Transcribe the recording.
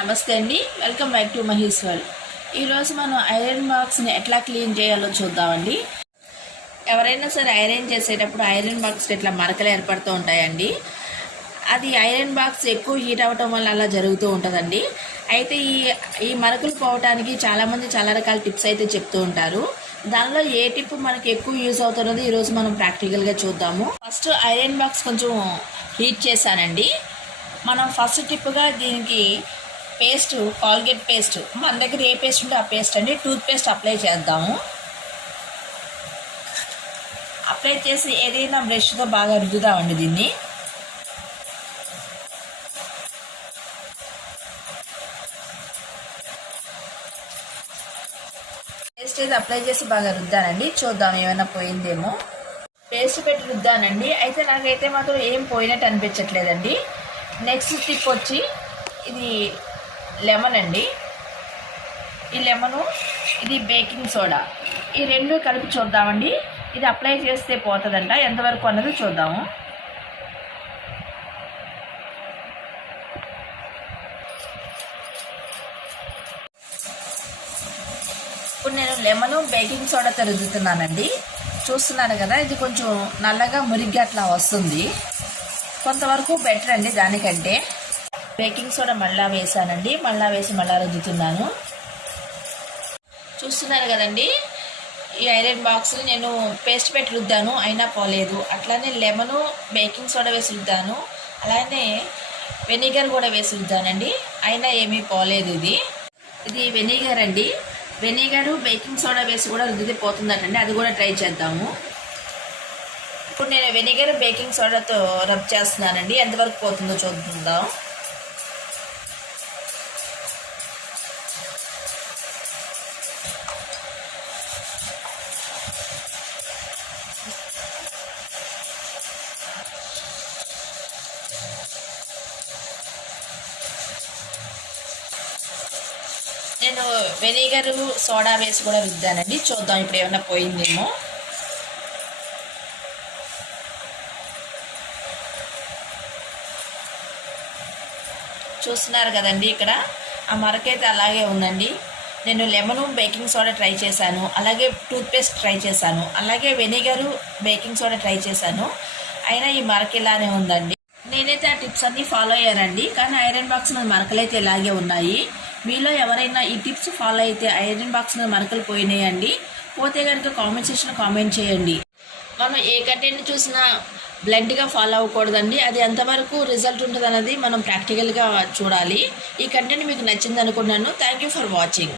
నమస్తే అండి. Welcome back to Maheshwar ఈరోజు మనం ఐరన్ బాక్స్ని ఎట్లా క్లీన్ చేయాలో చూద్దామండి. ఎవరైనా సరే ఐరన్ చేసేటప్పుడు ఐరన్ బాక్స్ ఇట్లా మరకలు ఏర్పడుతూ ఉంటాయండి. అది ఐరన్ బాక్స్ ఎక్కువ హీట్ అవ్వటం వల్ల అలా జరుగుతూ ఉంటుందండి. అయితే ఈ ఈ మరకలు పోవటానికి చాలామంది చాలా రకాల టిప్స్ అయితే చెప్తూ ఉంటారు. దానిలో ఏ టిప్ మనకి ఎక్కువ యూజ్ అవుతున్నది ఈరోజు మనం ప్రాక్టికల్గా చూద్దాము. ఫస్ట్ ఐరన్ బాక్స్ కొంచెం హీట్ చేశానండి. మనం ఫస్ట్ టిప్గా దీనికి పేస్ట్ కాల్గేట్ పేస్ట్. మన దగ్గర ఏ పేస్ట్ ఉంటే ఆ పేస్ట్ అండి. టూత్ పేస్ట్ అప్లై చేద్దాము. అప్లై చేసి ఏదైనా బ్రష్తో బాగా రుద్దుదామండి దీన్ని. పేస్ట్ అయితే అప్లై చేసి బాగా రుద్దానండి. చూద్దాం ఏమైనా పోయిందేమో. పేస్ట్ పెట్టి రుద్దానండి. అయితే నాకైతే మాత్రం ఏం పోయినట్టు అనిపించట్లేదండి. నెక్స్ట్ టిప్ వచ్చి ఇది లెమన్ అండి. ఈ లెమను ఇది బేకింగ్ సోడా. ఈ రెండు కలిపి చూద్దామండి. ఇది అప్లై చేస్తే పోతుందంట. ఎంతవరకు అన్నది చూద్దాము. ఇప్పుడు నేను లెమను బేకింగ్ సోడాతో రుద్దుతున్నానండి. చూస్తున్నాను కదా ఇది కొంచెం నల్లగా మురిగ్గా అట్లా వస్తుంది. కొంతవరకు బెటర్ అండి దానికంటే. బేకింగ్ సోడా మళ్ళా వేసానండి. మళ్ళా వేసి మళ్ళా రుద్దుతున్నాను. చూస్తున్నారు కదండి ఈ ఐరన్ బాక్స్ నేను పేస్ట్ పెట్టి రుద్దాను అయినా పోలేదు. అట్లానే లెమను బేకింగ్ సోడా వేసి రుద్దాను అలానే వెనిగర్ కూడా వేసి రుద్దానండి. అయినా ఏమీ పోలేదు ఇది. ఇది వెనిగర్ అండి. వెనిగరు బేకింగ్ సోడా వేసి కూడా రుద్దితే పోతుందటండి. అది కూడా ట్రై చేద్దాము. ఇప్పుడు నేను వెనిగర్ బేకింగ్ సోడాతో రబ్ చేస్తున్నానండి. ఎంతవరకు పోతుందో చూద్దాం. నేను వెనిగర్ సోడా వేసి కూడా రుద్దానండి చూద్దాం ఇప్పుడు ఏమైనా పోయిందేమో. చూస్తున్నారు కదండి ఇక్కడ. ఆ మరకైతే అలాగే ఉందండి. నేను లెమను బేకింగ్ సోడా ట్రై చేశాను. అలాగే టూత్పేస్ట్ ట్రై చేశాను. అలాగే వెనిగరు బేకింగ్ సోడా ట్రై చేశాను. అయినా ఈ మరక ఇలానే ఉందండి. నేనైతే ఆ టిప్స్ అన్నీ ఫాలో అయ్యానండి. కానీ ఐరన్ బాక్స్ మీద మరకలైతే ఇలాగే ఉన్నాయి. మీలో ఎవరైనా ఈ టిప్స్ ఫాలో అయితే ఐరన్ బాక్స్ మీద మరకలు పోయినాయండి పోతే కనుక కామెంట్ సెక్షన్ కామెంట్ చేయండి. మనం ఏ కంటెంట్ చూసినా బ్లడ్గా ఫాలో అవ్వకూడదండి. అది ఎంతవరకు రిజల్ట్ ఉంటుంది అనేది మనం ప్రాక్టికల్గా చూడాలి. ఈ కంటెంట్ మీకు నచ్చింది అనుకున్నాను థ్యాంక్ యూ ఫర్ వాచింగ్